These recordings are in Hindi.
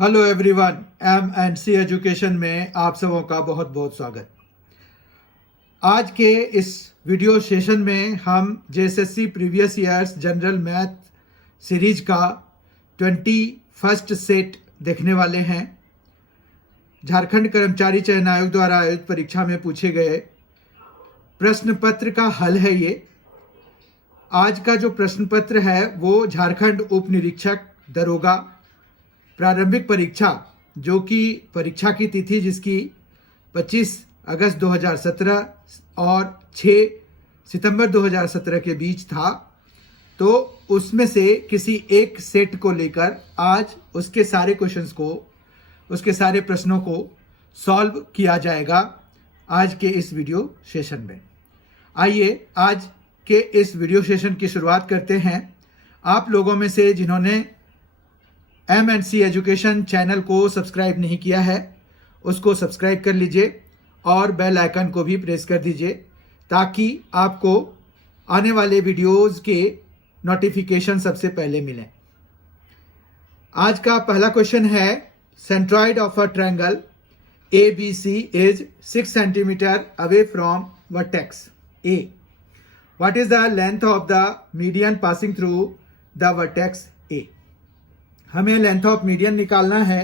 हेलो एवरीवन, M&C एजुकेशन में आप सबों का बहुत बहुत स्वागत। आज के इस वीडियो सेशन में हम JSSC previous years general math series का 21st सेट देखने वाले हैं। झारखंड कर्मचारी चयन आयोग द्वारा आयोजित परीक्षा में पूछे गए प्रश्न पत्र का हल है ये। आज का जो प्रश्न पत्र है वो झारखंड उप निरीक्षक दरोगा प्रारंभिक परीक्षा, जो कि परीक्षा की तिथि जिसकी 25 अगस्त 2017 और 6 सितंबर 2017 के बीच था, तो उसमें से किसी एक सेट को लेकर आज उसके सारे क्वेश्चंस को, उसके सारे प्रश्नों को सॉल्व किया जाएगा आज के इस वीडियो सेशन में। आइए आज के इस वीडियो सेशन की शुरुआत करते हैं। आप लोगों में से जिन्होंने M&C एजुकेशन चैनल को सब्सक्राइब नहीं किया है उसको सब्सक्राइब कर लीजिए और बेल आइकन को भी प्रेस कर दीजिए ताकि आपको आने वाले वीडियोस के नोटिफिकेशन सबसे पहले मिलें। आज का पहला क्वेश्चन है, centroid of a triangle ABC is 6 centimetre away from vertex A. What is the length of the median passing through the vertex A? हमें लेंथ ऑफ मीडियन निकालना है।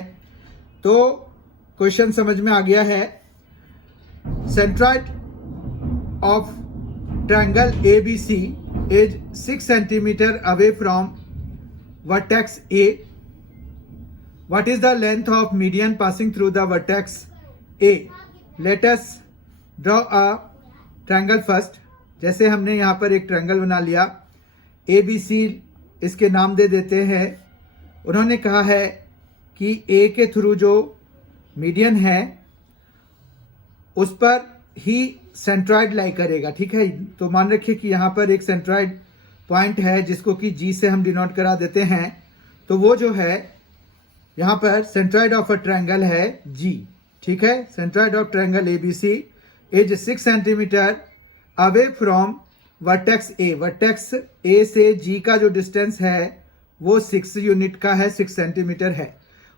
तो क्वेश्चन समझ में आ गया है। Centroid of triangle ABC is 6 centimetre away from vertex A. What is the length of median passing through the vertex A? Let us draw a triangle first. जैसे हमने यहाँ पर एक ट्रायंगल बना लिया, ABC इसके नाम दे देते हैं। उन्होंने कहा है कि A के थ्रू जो मीडियन है उस पर ही सेंट्रॉइड लाई करेगा, ठीक है। तो मान रखिए कि यहाँ पर एक सेंट्रॉइड पॉइंट है जिसको कि G से हम डिनोट करा देते हैं। तो वो जो है यहाँ पर सेंट्रॉइड ऑफ अ ट्रायंगल है G, ठीक है। Centroid of triangle ABC is 6 centimetre away from vertex A। Vertex A से G का जो डिस्टेंस है वो 6 यूनिट का है, 6 सेंटीमीटर है।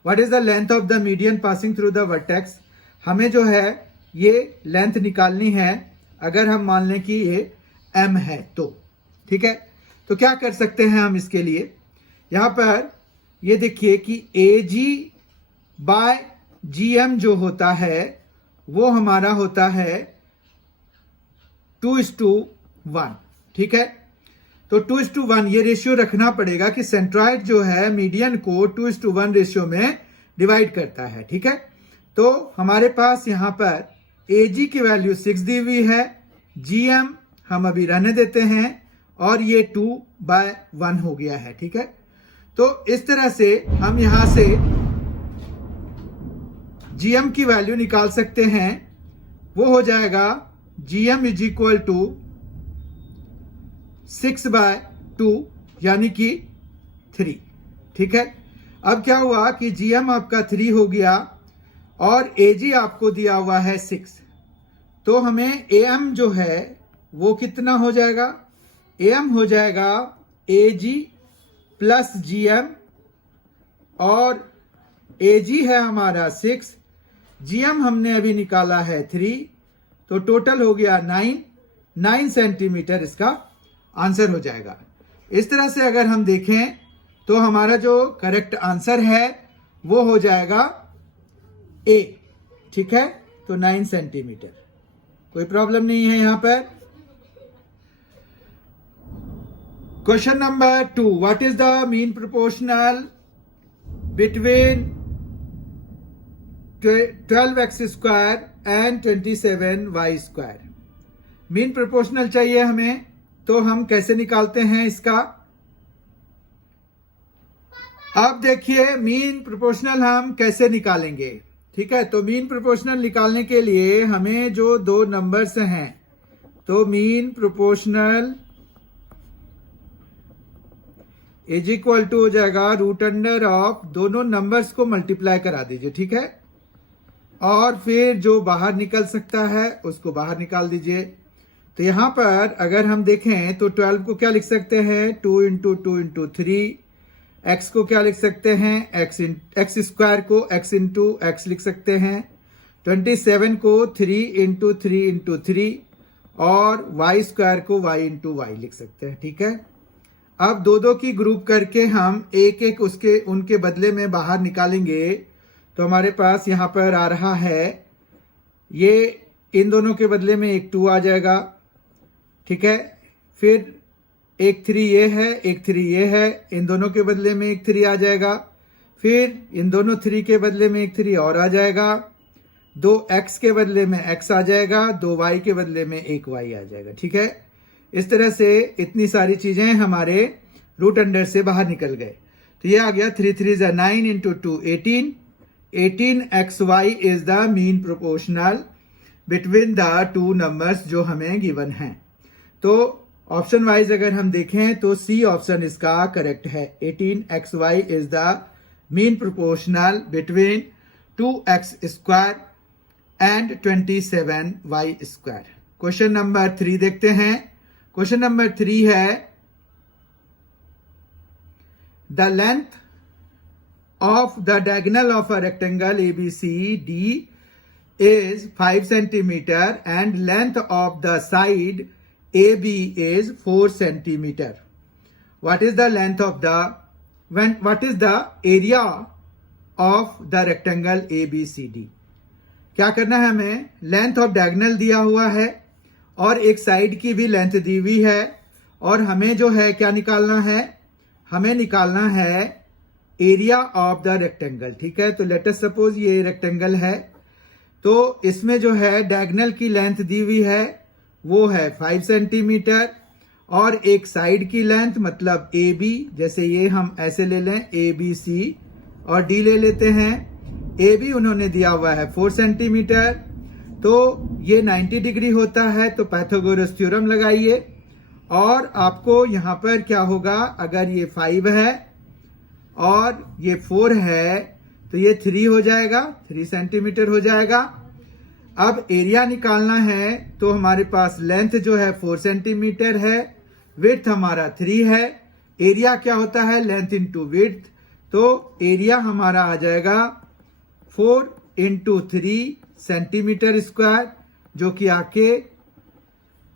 What is the length of the median passing through the vertex? हमें जो है ये लेंथ निकालनी है अगर हम मान लें कि ये M है तो, ठीक है। तो क्या कर सकते हैं हम इसके लिए? यहाँ पर ये देखिए कि AG बाय GM जो होता है वो हमारा होता है 2:1, ठीक है। तो 2:1 ये रेशियो रखना पड़ेगा कि सेंट्रॉइड जो है मीडियन को 2:1 रेशियो में डिवाइड करता है, ठीक है। तो हमारे पास यहाँ पर AG की वैल्यू 6 दी हुई है, GM हम अभी रहने देते हैं और ये 2/1 हो गया है, ठीक है। तो इस तरह से हम यहां से GM की वैल्यू निकाल सकते हैं। वो हो जाएगा GM इज इक्वल टू 6/2 यानी कि 3, ठीक है। अब क्या हुआ कि GM आपका 3 हो गया और AG आपको दिया हुआ है 6। तो हमें AM जो है वो कितना हो जाएगा? AM हो जाएगा AG प्लस GM और AG है हमारा 6, GM हमने अभी निकाला है 3, तो टोटल हो गया 9 सेंटीमीटर इसका आंसर हो जाएगा। इस तरह से अगर हम देखें तो हमारा जो करेक्ट आंसर है वो हो जाएगा A, ठीक है। तो 9 सेंटीमीटर, कोई प्रॉब्लम नहीं है यहां पर। Question number 2, what is the mean proportional between 12x square and 27y square? Mean proportional चाहिए हमें, तो हम कैसे निकालते हैं इसका? अब देखिए मीन प्रोपोर्शनल हम कैसे निकालेंगे, ठीक है। तो मीन प्रोपोर्शनल निकालने के लिए हमें जो दो नंबर्स हैं, तो mean proportional is equal to हो जाएगा √अंडर ऑफ दोनों नंबर्स को मल्टीप्लाई करा दीजिए, ठीक है। और फिर जो बाहर निकल सकता है उसको बाहर निकाल दीजिए। तो यहां पर अगर हम देखें तो 12 को क्या लिख सकते हैं? 2 × 2 × 3 x को क्या लिख सकते हैं, एक्स स्क्वायर को x इंटू एक्स लिख सकते हैं, 27 को 3 इंटू 3 इंटू 3 और y स्क्वायर को y इंटू वाई लिख सकते हैं। ठीक है, अब दो दो की ग्रुप करके हम एक एक उनके बदले में बाहर निकालेंगे। तो हमारे पास यहाँ पर आ रहा है, ये इन दोनों के बदले में एक 2 आ जाएगा। ठीक है, फिर एक 3 ये है, एक 3 ये है, इन दोनों के बदले में एक 3 आ जाएगा। फिर इन दोनों 3 के बदले में एक 3 और आ जाएगा। 2x के बदले में x आ जाएगा, 2y के बदले में एक y आ जाएगा। ठीक है, इस तरह से इतनी सारी चीजें हमारे रूट अंडर से बाहर निकल गए। तो ये आ गया 3 3 9 into 2 18। 18xy is the mean proportional between the two numbers जो हमें गिवन हैं। तो ऑप्शन वाइज अगर हम देखें तो सी ऑप्शन इसका करेक्ट है। 18xy is the mean proportional between 2x square and 27y square. Question number 3 देखते हैं। क्वेश्चन नंबर 3 है, the length of the diagonal of a rectangle ABCD is 5 centimeter and length of the side AB is 4 centimeter. What is the length of what is the area of the rectangle ABCD? क्या करना है हमें, लेंथ ऑफ डायगोनल दिया हुआ है और एक साइड की भी लेंथ दी हुई है और हमें जो है क्या निकालना है, हमें निकालना है एरिया ऑफ द रेक्टेंगल। ठीक है, तो लेट अस सपोज ये रेक्टेंगल है, तो इसमें जो है डायगोनल की लेंथ दी हुई है वो है 5 सेंटीमीटर और एक साइड की लेंथ मतलब ए बी, जैसे ये हम ऐसे ले लें ए बी सी और डी ले लेते हैं। ए बी उन्होंने दिया हुआ है 4 सेंटीमीटर, तो ये 90 डिग्री होता है, तो पाइथागोरस थ्योरम लगाइए और आपको यहां पर क्या होगा, अगर ये 5 है और ये 4 है तो ये 3 हो जाएगा, 3 सेंटीमीटर हो जाएगा। अब एरिया निकालना है तो हमारे पास लेंथ जो है 4 सेंटीमीटर है, विड्थ हमारा 3 है। एरिया क्या होता है, लेंथ इंटू विड्थ, तो एरिया हमारा आ जाएगा 4 इंटू 3 सेंटीमीटर स्क्वायर, जो कि आके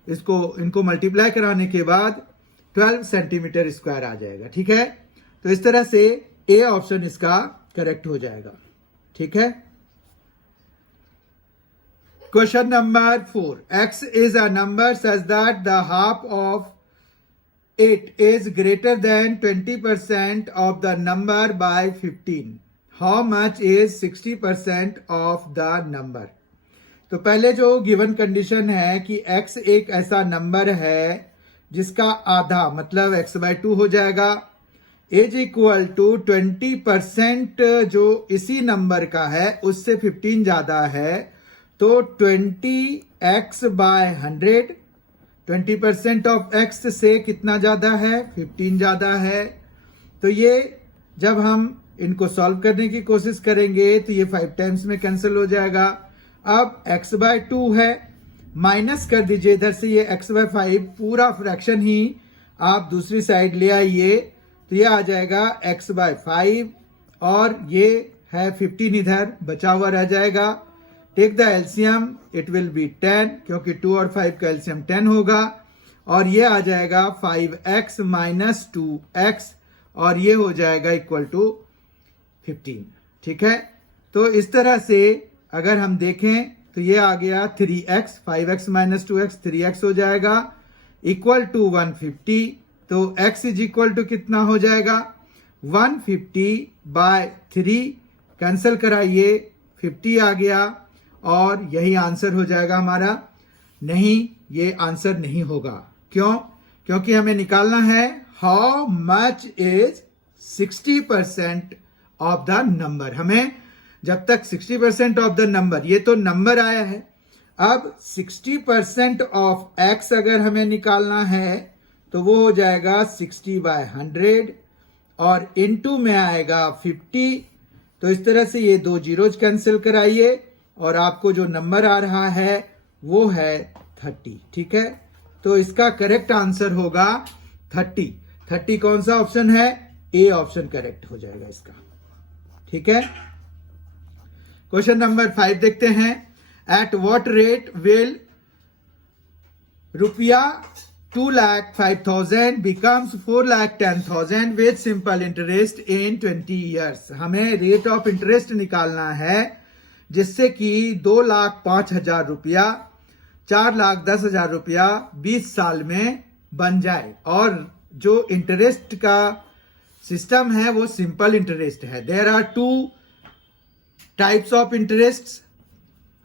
इनको मल्टीप्लाई कराने के बाद 12 सेंटीमीटर स्क्वायर आ जाएगा। ठीक है, तो इस तरह से ए ऑप्शन इसका करेक्ट हो जाएगा। ठीक है, question number 4, x is a number such that the half of it is greater than 20% of the number by 15। How much is 60% of the number. तो पहले जो गिवन कंडीशन है कि x एक ऐसा नंबर है जिसका आधा मतलब x/2 हो जाएगा, इज इक्वल टू 20% जो इसी नंबर का है उससे 15 ज्यादा है, तो 20x/100, 20% ऑफ x से कितना ज्यादा है, 15 ज्यादा है। तो ये जब हम इनको सॉल्व करने की कोशिश करेंगे तो ये 5 टाइम्स में कैंसिल हो जाएगा। अब x/2 है, माइनस कर दीजिए इधर से ये x/5, पूरा फ्रैक्शन ही आप दूसरी साइड ले आइए, तो ये आ जाएगा x/5 और ये है 15 इधर बचा हुआ रह जाएगा। Take the LCM, it will be 10, क्योंकि 2 और 5 का एलसीएम 10 होगा और ये आ जाएगा 5x माइनस 2x और ये हो जाएगा इक्वल टू 15। ठीक है, तो इस तरह से अगर हम देखें तो ये आ गया 3x, 5x minus 2x 3x हो जाएगा इक्वल टू 150। तो x इज इक्वल टू कितना हो जाएगा, 150/3, कैंसिल कराइए 50 आ गया और यही आंसर हो जाएगा हमारा। नहीं, ये आंसर नहीं होगा। क्यों? क्योंकि हमें निकालना है how much is 60% of the number. हमें जब तक 60% ऑफ द नंबर, ये तो नंबर आया है, अब 60% ऑफ x अगर हमें निकालना है तो वो हो जाएगा 60/100 और इनटू में आएगा 50। तो इस तरह से ये 2 जीरोज कैंसिल कराइए और आपको जो नंबर आ रहा है वो है 30। ठीक है, तो इसका करेक्ट आंसर होगा 30। 30 कौन सा ऑप्शन है, ए ऑप्शन करेक्ट हो जाएगा इसका। ठीक है, क्वेश्चन नंबर 5 देखते हैं। एट व्हाट रेट विल रुपया 2,05,000 becomes 4,10,000 with simple interest in 20 years। हमें रेट ऑफ इंटरेस्ट निकालना है जिससे कि 2,05,000 रुपया 4,10,000 रुपया 20 साल में बन जाए। और जो इंटरेस्ट का सिस्टम है वो सिंपल इंटरेस्ट है। There are 2 types of interest,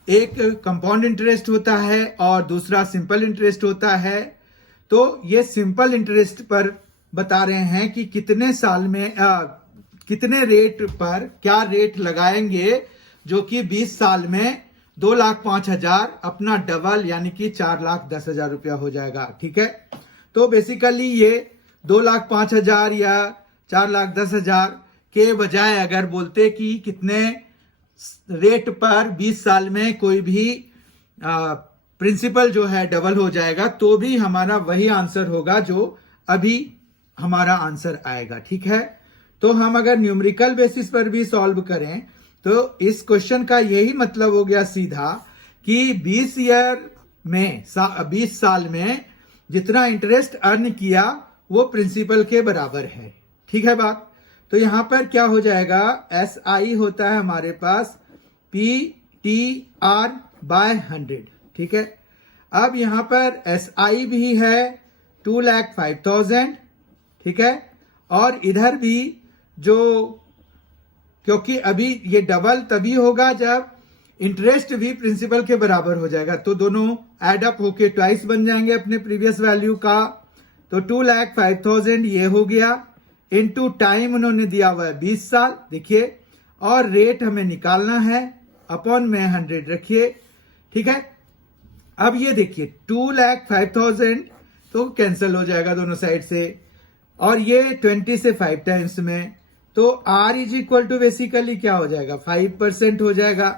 एक कंपाउंड इंटरेस्ट होता है और दूसरा सिंपल इंटरेस्ट होता है। तो ये सिंपल इंटरेस्ट पर बता रहे हैं कि कितने साल में कितने रेट पर क्या रेट लगाएंगे जो कि 20 साल में 2,05,000 अपना डबल यानी कि 4,10,000 रुपया हो जाएगा। ठीक है, तो बेसिकली ये 2,05,000 या 4,10,000 के बजाय अगर बोलते कि कितने रेट पर 20 साल में कोई भी प्रिंसिपल जो है डबल हो जाएगा तो भी हमारा वही आंसर होगा जो अभी हमारा आंसर आएगा। ठीक है, तो हम अगर न्यूमेरिकल बेसिस पर भी सॉल्व करें तो इस क्वेश्चन का यही मतलब हो गया सीधा कि 20 साल में जितना इंटरेस्ट अर्न किया वो प्रिंसिपल के बराबर है। ठीक है बात, तो यहां पर क्या हो जाएगा, SI होता है हमारे पास PTR बाय 100। ठीक है, अब यहां पर SI भी है 2,05,000। ठीक है, और इधर भी जो, क्योंकि अभी ये डबल तभी होगा जब इंटरेस्ट भी प्रिंसिपल के बराबर हो जाएगा, तो दोनों एड अप होके ट्वाइस बन जाएंगे अपने प्रीवियस वैल्यू का। तो 2,05,000 ये हो गया, इनटू टाइम उन्होंने दिया हुआ है 20 साल। देखिए, और रेट हमें निकालना है, अपॉन में 100 रखिए। ठीक है, अब ये देखिए 2,05,000 तो कैंसिल हो जाएगा दोनों साइड से, और ये 20 से 5 टाइम्स में, तो R is equal to basically क्या हो जाएगा, 5% हो जाएगा।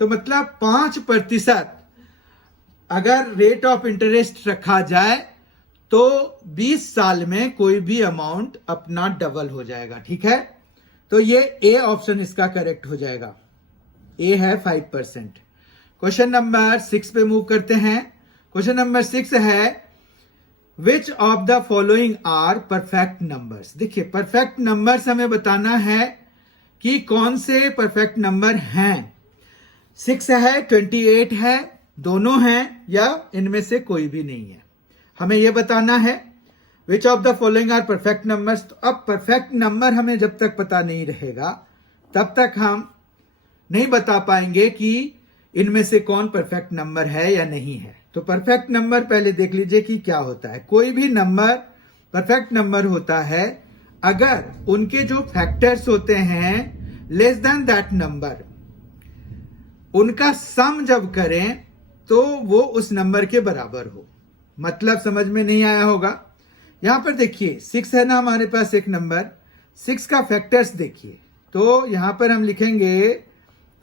तो मतलब 5% अगर रेट ऑफ इंटरेस्ट रखा जाए तो 20 साल में कोई भी अमाउंट अपना डबल हो जाएगा। ठीक है, तो ये ए ऑप्शन इसका करेक्ट हो जाएगा, ए है 5%। क्वेश्चन नंबर 6 पे मूव करते हैं। क्वेश्चन नंबर 6 है which of the following are perfect numbers. देखिए, परफेक्ट नंबर्स हमें बताना है कि कौन से परफेक्ट नंबर हैं। 6 है, 28 है, दोनों हैं या इनमें से कोई भी नहीं है, हमें यह बताना है। Which of the following are perfect numbers. तो अब परफेक्ट नंबर हमें जब तक पता नहीं रहेगा तब तक हम नहीं बता पाएंगे कि इनमें से कौन परफेक्ट नंबर है या नहीं है। तो परफेक्ट नंबर पहले देख लीजिए कि क्या होता है। कोई भी नंबर परफेक्ट नंबर होता है अगर उनके जो फैक्टर्स होते हैं लेस देन दैट नंबर, उनका सम जब करें तो वो उस नंबर के बराबर हो। मतलब समझ में नहीं आया होगा। यहां पर देखिए 6 है ना हमारे पास एक नंबर, 6 का फैक्टर्स देखिए, तो यहां पर हम लिखेंगे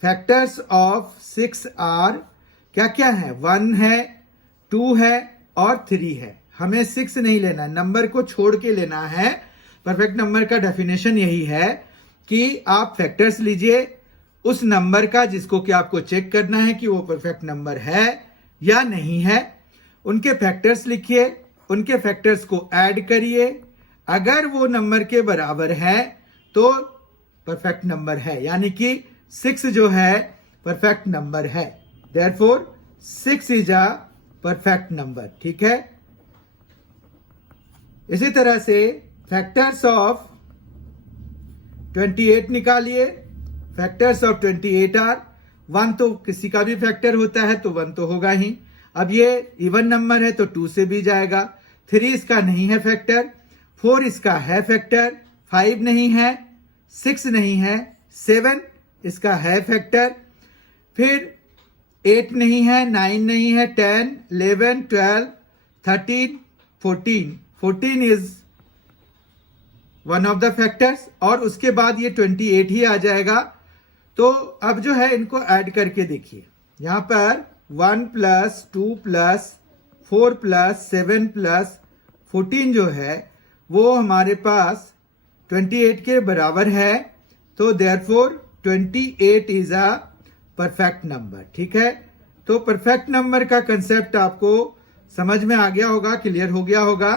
फैक्टर्स ऑफ 6 आर क्या क्या है, 1 है, 2 है और 3 है। हमें 6 नहीं लेना है, नंबर को छोड़ के लेना है। परफेक्ट नंबर का डेफिनेशन यही है कि आप फैक्टर्स लीजिए उस नंबर का जिसको कि आपको चेक करना है कि वो परफेक्ट नंबर है या नहीं है। उनके फैक्टर्स लिखिए, उनके फैक्टर्स को ऐड करिए, अगर वो नंबर के बराबर है तो परफेक्ट नंबर है, यानी कि 6 जो है परफेक्ट नंबर है। Therefore 6 is a perfect number. ठीक है, इसी तरह से फैक्टर्स ऑफ 28 निकालिए। फैक्टर्स ऑफ 28 आर 1, तो किसी का भी फैक्टर होता है तो 1 तो होगा ही। अब ये इवन नंबर है तो 2 से भी जाएगा। 3 इसका नहीं है फैक्टर, 4 इसका है फैक्टर, 5 नहीं है, 6 नहीं है, 7 इसका है फैक्टर, फिर 8 नहीं है, 9 नहीं है, 10, 11, 12, 13, 14 is one of the factors, और उसके बाद ये 28 ही आ जाएगा। तो अब जो है इनको ऐड करके देखिए, यहां पर 1 + 2 + 4 + 7 + 14 जो है वो हमारे पास 28 के बराबर है, तो therefore 28 is a perfect number. ठीक है, तो परफेक्ट नंबर का कंसेप्ट आपको समझ में आ गया होगा, क्लियर हो गया होगा।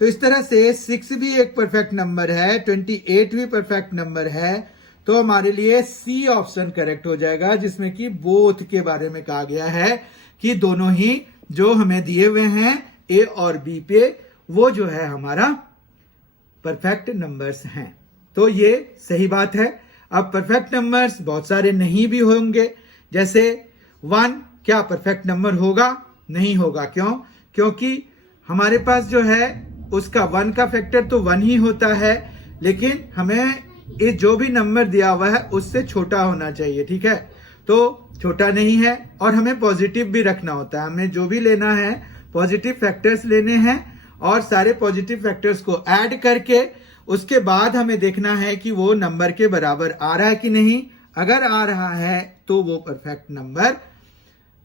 तो इस तरह से 6 भी एक परफेक्ट नंबर है, 28 भी परफेक्ट नंबर है, तो हमारे लिए सी ऑप्शन करेक्ट हो जाएगा, जिसमें कि बोथ के बारे में कहा गया है कि दोनों ही जो हमें दिए हुए हैं ए और बी पे, वो जो है हमारा परफेक्ट नंबर्स हैं। तो ये सही बात है। अब परफेक्ट नंबर्स बहुत सारे नहीं भी होंगे, जैसे 1 क्या परफेक्ट नंबर होगा? नहीं होगा। क्यों? क्योंकि हमारे पास जो है उसका 1 का फैक्टर तो 1 ही होता है, लेकिन हमें ये जो भी नंबर दिया हुआ है उससे छोटा होना चाहिए। ठीक है, तो छोटा नहीं है, और हमें पॉजिटिव भी रखना होता है। हमें जो भी लेना है पॉजिटिव फैक्टर्स लेने हैं, और सारे पॉजिटिव फैक्टर्स को ऐड करके उसके बाद हमें देखना है कि वो नंबर के बराबर आ रहा है कि नहीं। अगर आ रहा है तो वो परफेक्ट नंबर,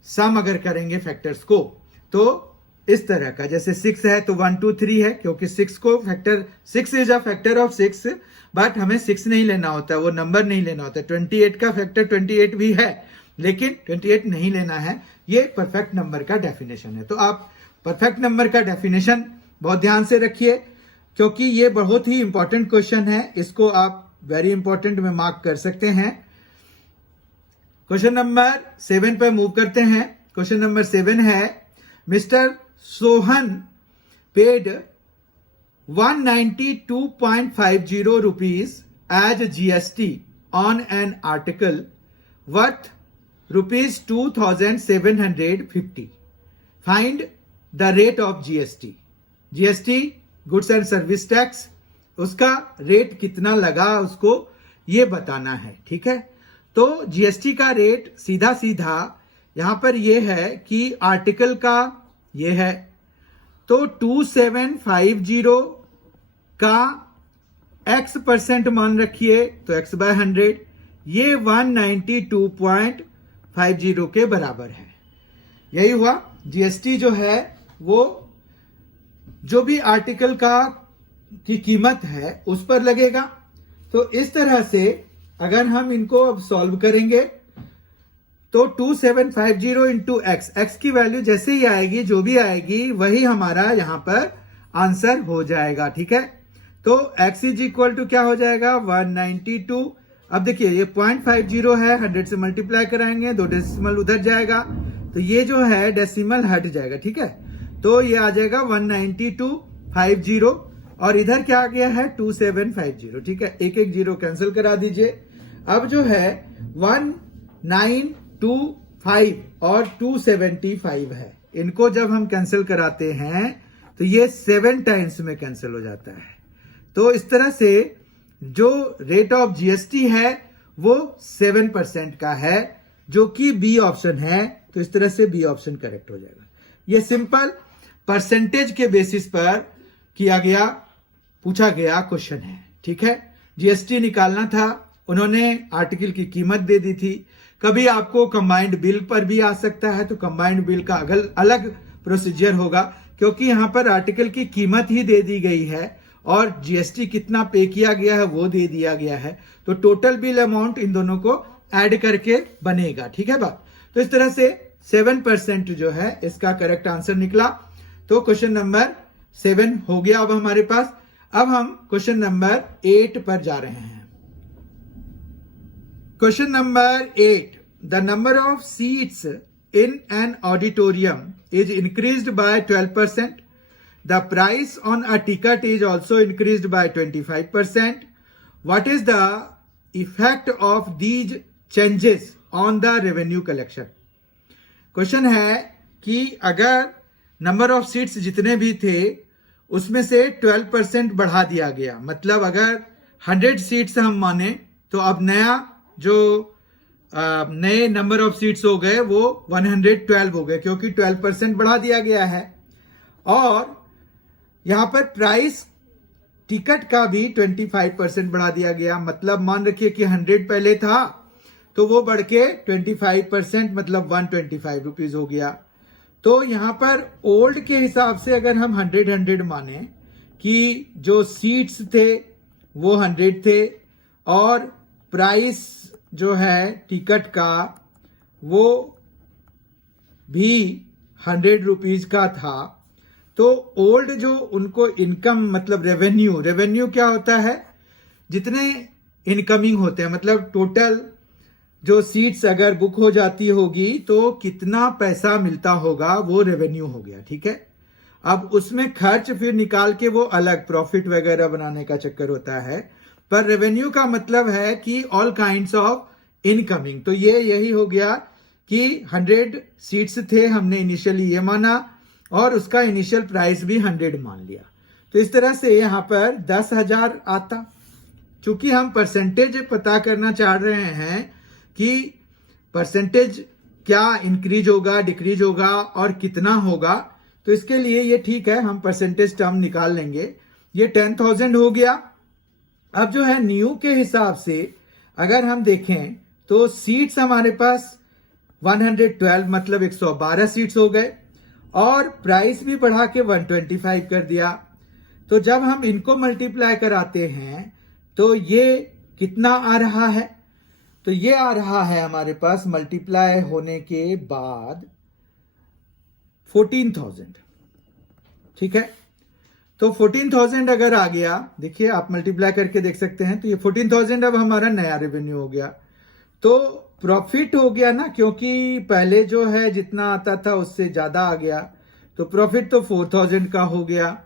सम अगर करेंगे फैक्टर्स को तो इस तरह का, जैसे 6 है तो 1 2 3 है, क्योंकि 6 को factor, 6 is a factor of 6, but हमें 6 नहीं लेना होता है, वो नंबर नहीं लेना होता है। 28 का फैक्टर 28 भी है, लेकिन 28 नहीं लेना है। ये परफेक्ट नंबर का डेफिनेशन है। तो आप परफेक्ट नंबर का डेफिनेशन बहुत ध्यान से रखिए, क्योंकि ये बहुत ही इंपॉर्टेंट क्वेश्चन है। इसको आप वेरी इंपॉर्टेंट में मार्क कर सकते हैं। क्वेश्चन नंबर 7 पर मूव करते हैं। क्वेश्चन नंबर 7 है, mister Sohan paid 192.50 rupees as GST on an article worth rupees 2,750. Find the rate of GST. GST goods and service tax, उसका रेट कितना लगा उसको ये बताना है। ठीक है, तो जीएसटी का रेट सीधा सीधा यहां पर ये है कि आर्टिकल का ये है, तो 2750 का x% मान रखिए, तो x/100, ये 192.50 के बराबर है। यही हुआ। जीएसटी जो है वो जो भी आर्टिकल की कीमत है उस पर लगेगा। तो इस तरह से अगर हम इनको अब सॉल्व करेंगे तो 2750 इंटू एक्स की वैल्यू जैसे ही आएगी, जो भी आएगी वही हमारा यहां पर आंसर हो जाएगा। ठीक है, तो x इज इक्वल टू क्या हो जाएगा? 192। अब देखिए ये 0.50 है, 100 से मल्टीप्लाई कराएंगे, 2 डेसिमल उधर जाएगा, तो ये जो है डेसिमल हट जाएगा। ठीक है, तो ये आ जाएगा 192.50, और इधर क्या आ गया है? 2750। ठीक है, एक एक जीरो कैंसिल करा दीजिए। अब जो है 1925 और 275 है, इनको जब हम कैंसिल कराते हैं तो ये 7 टाइम्स में कैंसिल हो जाता है। तो इस तरह से जो रेट ऑफ जीएसटी है वो 7% का है, जो कि बी ऑप्शन है। तो इस तरह से बी ऑप्शन करेक्ट हो जाएगा। ये सिंपल परसेंटेज के बेसिस पर किया गया, पूछा गया क्वेश्चन है। ठीक है, जीएसटी निकालना था, उन्होंने आर्टिकल की कीमत दे दी थी। कभी आपको कंबाइंड बिल पर भी आ सकता है, तो कंबाइंड बिल का अलग प्रोसीजर होगा, क्योंकि यहां पर आर्टिकल की कीमत ही दे दी गई है और जीएसटी कितना पे किया गया है वो दे दिया गया है। तो टोटल बिल अमाउंट इन दोनों को ऐड करके बनेगा। ठीक है बात। तो इस तरह से 7% जो है इसका करेक्ट आंसर निकला। तो क्वेश्चन नंबर 7 हो गया अब हमारे पास। अब हम क्वेश्चन नंबर 8 पर जा रहे हैं। Question number 8, the number of seats in an auditorium is increased by 12%. The price on a ticket is also increased by 25%. What is the effect of these changes on the revenue collection? Question है कि अगर नंबर ऑफ सीट्स जितने भी थे उसमें से 12% बढ़ा दिया गया, मतलब अगर 100 सीट्स हम माने तो अब नया जो नए नंबर ऑफ सीट्स हो गए वो 112 हो गए, क्योंकि 12% बढ़ा दिया गया है। और यहां पर प्राइस टिकट का भी 25% बढ़ा दिया गया, मतलब मान रखिए कि 100 पहले था तो वो बढ़ के 25% मतलब 125 रुपीज हो गया। तो यहां पर ओल्ड के हिसाब से अगर हम 100 माने कि जो सीट्स थे वो 100 थे और प्राइस जो है टिकट का वो भी 100 रुपीज का था। तो ओल्ड जो उनको इनकम मतलब रेवेन्यू क्या होता है, जितने इनकमिंग होते हैं मतलब टोटल जो सीट्स अगर बुक हो जाती होगी तो कितना पैसा मिलता होगा, वो रेवेन्यू हो गया। ठीक है, अब उसमें खर्च फिर निकाल के वो अलग प्रॉफिट वगैरह बनाने का चक्कर होता है, पर रेवेन्यू का मतलब है कि ऑल काइंड्स ऑफ इनकमिंग। तो ये यही हो गया कि 100 सीट्स थे, हमने इनिशियली ये माना और उसका इनिशियल प्राइस भी 100 मान लिया। तो इस तरह से यहां पर 10,000 आता। चूंकि हम परसेंटेज पता करना चाह रहे हैं कि परसेंटेज क्या इंक्रीज होगा, डिक्रीज होगा और कितना होगा, तो इसके लिए ये ठीक है, हम परसेंटेज टर्म निकाल लेंगे। ये 10,000 हो गया। अब जो है न्यू के हिसाब से अगर हम देखें तो सीट्स हमारे पास 112 मतलब 112 सीट्स हो गए और प्राइस भी बढ़ा के 125 कर दिया। तो जब हम इनको मल्टीप्लाई कराते हैं तो ये कितना आ रहा है, तो ये आ रहा है हमारे पास मल्टीप्लाई होने के बाद 14,000। ठीक है, तो 14,000 अगर आ गया, देखिए आप मल्टीप्लाई करके देख सकते हैं, तो ये 14,000 अब हमारा नया रेवेन्यू हो गया। तो प्रॉफिट हो गया ना, क्योंकि पहले जो है जितना आता था उससे ज्यादा आ गया, तो प्रॉफिट तो 4,000 का हो गया।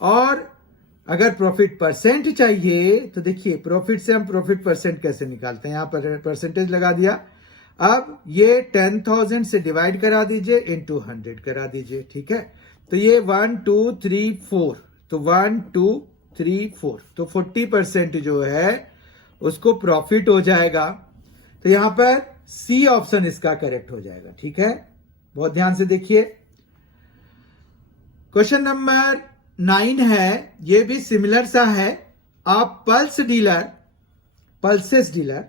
और अगर प्रॉफिट परसेंट चाहिए तो देखिए प्रॉफिट से हम प्रॉफिट परसेंट कैसे निकालते हैं, यहां पर परसेंटेज लगा दिया। अब ये 10,000 से डिवाइड करा दीजिए, इंटू 100 करा दीजिए। ठीक है, तो ये 1 2 3 4, तो 1 2 3 4, तो 40% जो है उसको प्रॉफिट हो जाएगा। तो यहां पर सी ऑप्शन इसका करेक्ट हो जाएगा। ठीक है, बहुत ध्यान से देखिए। क्वेश्चन नंबर 9 है, ये भी सिमिलर सा है। आप pulses dealer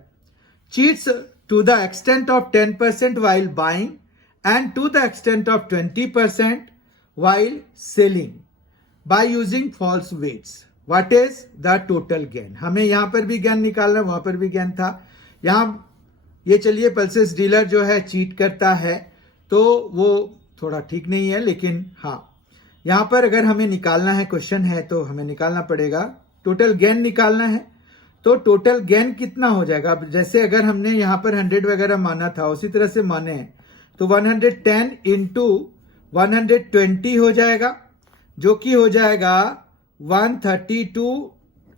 cheats to the extent of 10% while buying and to the extent of 20% while selling by using false weights. What is the total gain? हमें यहां पर भी गेन निकालना, वहां पर भी गेन था। यहां ये चलिए पल्सेस डीलर जो है चीट करता है तो वो थोड़ा ठीक नहीं है, लेकिन हाँ यहां पर अगर हमें निकालना है, क्वेश्चन है तो हमें निकालना पड़ेगा, टोटल गेन निकालना है। तो टोटल गेन कितना हो जाएगा, जैसे अगर हमने यहां पर 100 वगैरह माना था उसी तरह से माने तो 110 इंटू 120 हो जाएगा, जो कि हो जाएगा 132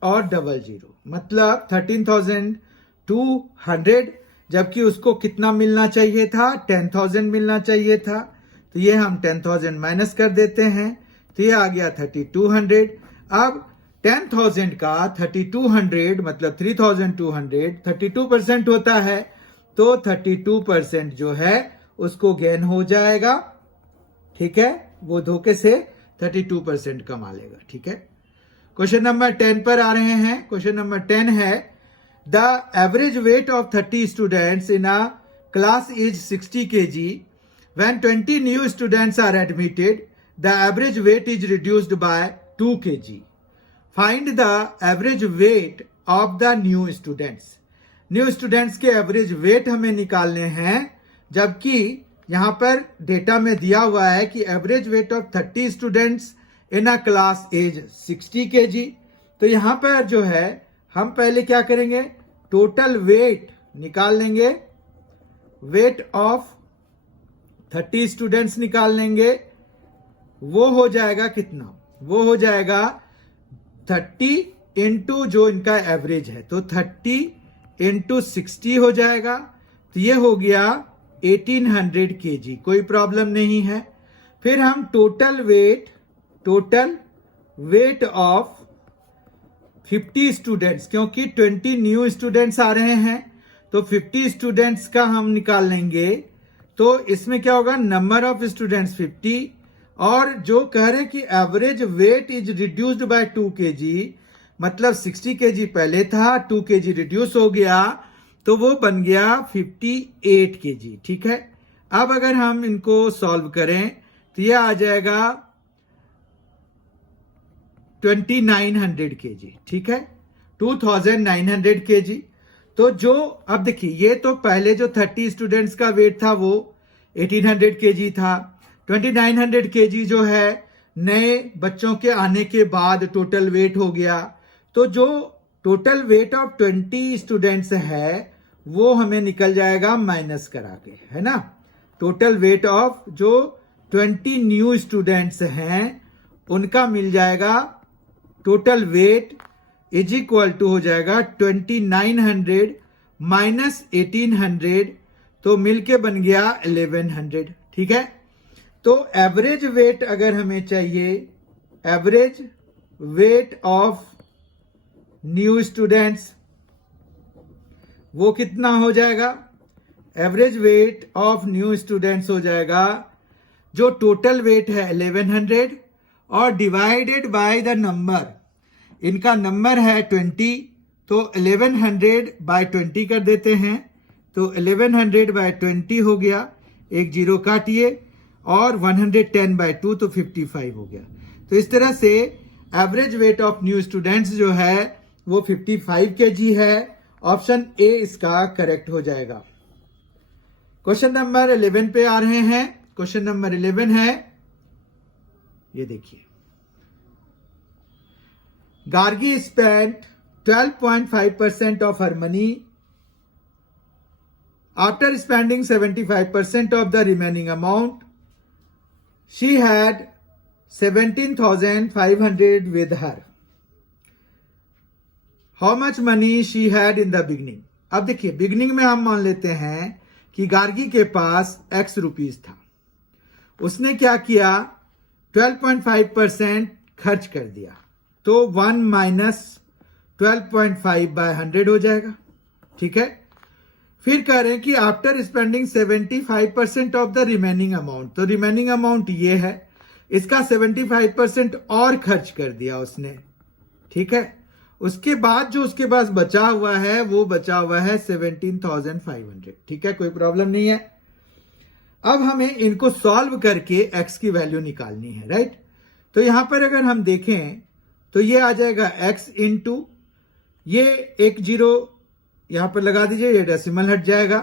और 00, मतलब 13,200, जबकि उसको कितना मिलना चाहिए था, 10,000 मिलना चाहिए था। तो ये हम 10,000 माइनस कर देते हैं, तो ये आ गया 3,200। अब 10,000 का 3,200 मतलब 3,200 32% होता है, तो 32% जो है उसको गेन हो जाएगा। ठीक है, वो धोखे से 32% कमा लेगा। ठीक है, क्वेश्चन नंबर 10 पर आ रहे हैं। क्वेश्चन नंबर 10 है, the average weight of 30 students in a class is 60 kg. When 20 new students are admitted, the average weight is reduced by 2 kg. Find the average weight of the new students. New students के एवरेज वेट हमें निकालने हैं, जबकि यहां पर डेटा में दिया हुआ है कि average weight of 30 students in a class is 60 kg. तो यहां पर जो है हम पहले क्या करेंगे, टोटल वेट निकाल लेंगे, वेट ऑफ 30 स्टूडेंट्स निकाल लेंगे। वो हो जाएगा कितना, वो हो जाएगा 30 इंटू जो इनका एवरेज है, तो 30 इंटू 60 हो जाएगा, तो ये हो गया 1800 kg, कोई प्रॉब्लम नहीं है। फिर हम टोटल वेट ऑफ 50 स्टूडेंट्स, क्योंकि 20 न्यू स्टूडेंट्स आ रहे हैं तो 50 स्टूडेंट्स का हम निकाल लेंगे। तो इसमें क्या होगा, नंबर ऑफ स्टूडेंट्स 50, और जो कह रहे हैं कि average weight is reduced by 2 kg, मतलब 60 kg पहले था, 2 kg रिड्यूस हो गया, तो वो बन गया 58 kg। ठीक है, अब अगर हम इनको सॉल्व करें तो ये आ जाएगा 2900 kg। ठीक है, 2900 kg। तो जो अब देखिए, ये तो पहले जो 30 स्टूडेंट्स का वेट था वो 1800 kg था। 2900 kg जो है नए बच्चों के आने के बाद टोटल वेट हो गया। तो जो टोटल वेट ऑफ 20 स्टूडेंट्स है वो हमें निकल जाएगा माइनस करा के, है ना। टोटल वेट ऑफ जो 20 न्यू स्टूडेंट्स हैं उनका मिल जाएगा total weight is equal to हो जाएगा 2900 माइनस 1800, तो मिलके बन गया 1100। ठीक है, तो एवरेज वेट अगर हमें चाहिए, average weight of new students वो कितना हो जाएगा? Average weight of new students हो जाएगा जो टोटल वेट है 1100 और डिवाइडेड बाय द नंबर, इनका नंबर है 20, तो 1100 बाय 20 कर देते हैं, तो 1100 बाय 20 हो गया, एक जीरो काटिए, और 110 बाय 2 तो 55 हो गया। तो इस तरह से average weight of new students जो है वो 55 kg है। ऑप्शन ए इसका करेक्ट हो जाएगा। क्वेश्चन नंबर 11 पे आ रहे हैं। क्वेश्चन नंबर 11 है, ये देखिए, Gargi spent 12.5% of her money after spending 75% of the remaining amount. She had 17,500 with her. How much money she had in the beginning? अब देखिए, बिगनिंग में हम मान लेते हैं कि गार्गी के पास x रुपीस था। उसने क्या किया? 12.5% खर्च कर दिया, तो 1 माइनस 12.5 बाय 100 हो जाएगा। ठीक है, फिर कह रहे हैं कि after spending 75% of the remaining amount, तो रिमेनिंग अमाउंट ये है, इसका 75% और खर्च कर दिया उसने। ठीक है, उसके बाद जो उसके पास बचा हुआ है वो बचा हुआ है 17,500। ठीक है, कोई प्रॉब्लम नहीं है। अब हमें इनको सॉल्व करके x की वैल्यू निकालनी है, राइट। तो यहां पर अगर हम देखें तो ये आ जाएगा x इंटू, ये एक जीरो यहां पर लगा दीजिए, ये डेसिमल हट जाएगा,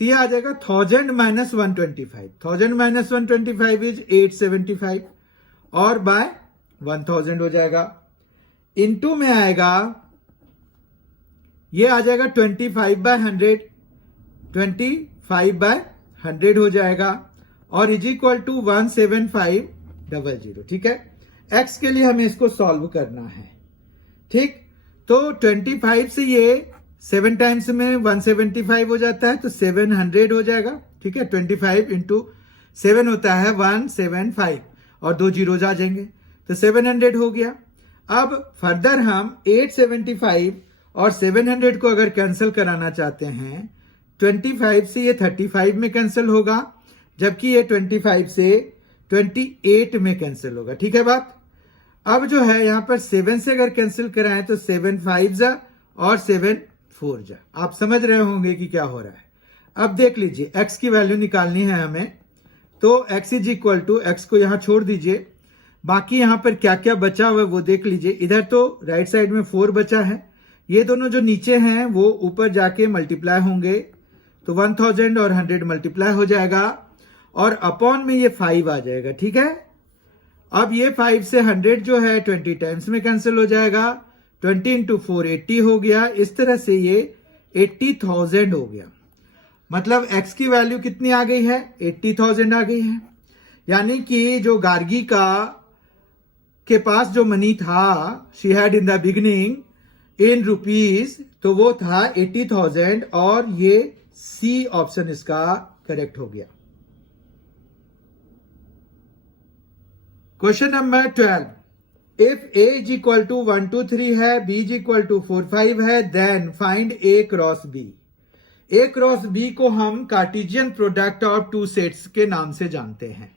तो ये आ जाएगा 1000 माइनस 125। 1000 माइनस 125 इज 875 और बाय 1000 हो जाएगा। इनटू में आएगा, ये आ जाएगा 25 बाय 100, 25 बाय 100 हो जाएगा, और इज इक्वल टू 17500। ठीक है, x के लिए हमें इसको सॉल्व करना है। ठीक, तो 25 से ये 7 टाइम्स में 175 हो जाता है, तो 700 हो जाएगा। ठीक है, 25 इंटू 7 होता है 175, और 2 जीरोज आ जाएंगे, तो 700 हो गया। अब फर्दर हम 875 और 700 को अगर कैंसिल कराना चाहते हैं, 25 से ये 35 में कैंसिल होगा, जबकि ये 25 से 28 में कैंसिल होगा। ठीक है बात। अब जो है यहां पर 7 से अगर कैंसिल कराएं तो 7 5 जा और 7 4 जा। आप समझ रहे होंगे कि क्या हो रहा है। अब देख लीजिए, x की वैल्यू निकालनी है हमें, तो x is equal to, x को यहां छोड़ दीजिए, बाकी यहां पर क्या क्या बचा हुआ है वो देख लीजिए। इधर तो राइट साइड में 4 बचा है, ये दोनों जो नीचे हैं वो ऊपर जाके मल्टीप्लाई होंगे, तो 1000 और 100 मल्टीप्लाई हो जाएगा, और अपॉन में ये 5 आ जाएगा। ठीक है, अब ये 5 से 100 जो है 20 टाइम्स में कैंसिल हो जाएगा, 20 इंटू 4 80 हो गया। इस तरह से ये 80,000 हो गया। मतलब x की वैल्यू कितनी आ गई है? 80,000 आ गई है। यानी कि जो गार्गी के पास जो मनी था, she had in the beginning in rupees, तो वो था 80,000, और ये सी ऑप्शन इसका करेक्ट हो गया। Question number 12, if a is equal to 1 2 3 है, b इज इक्वल टू 4 5 है, then find a cross b। a cross b को हम कार्टेशियन प्रोडक्ट ऑफ 2 सेट्स के नाम से जानते हैं।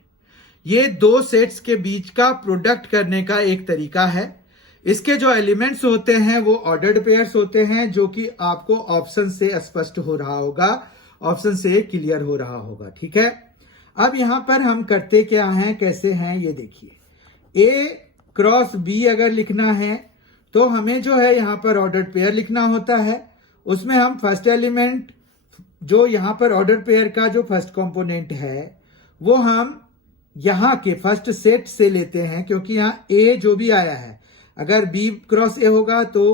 ये 2 सेट्स के बीच का प्रोडक्ट करने का एक तरीका है। इसके जो एलिमेंट्स होते हैं वो ऑर्डर्ड पेयर्स होते हैं, जो कि आपको ऑप्शन से स्पष्ट हो रहा होगा, ऑप्शन से क्लियर हो रहा होगा। ठीक है, अब यहां पर हम करते क्या हैं, कैसे हैं, ये देखिए। a क्रॉस b अगर लिखना है तो हमें जो है यहाँ पर ऑर्डर्ड पेयर लिखना होता है। उसमें हम फर्स्ट एलिमेंट जो यहाँ पर ऑर्डर पेयर का जो फर्स्ट कंपोनेंट है वो हम यहाँ के फर्स्ट सेट से लेते हैं, क्योंकि यहाँ ए जो भी आया है अगर बी क्रॉस ए होगा तो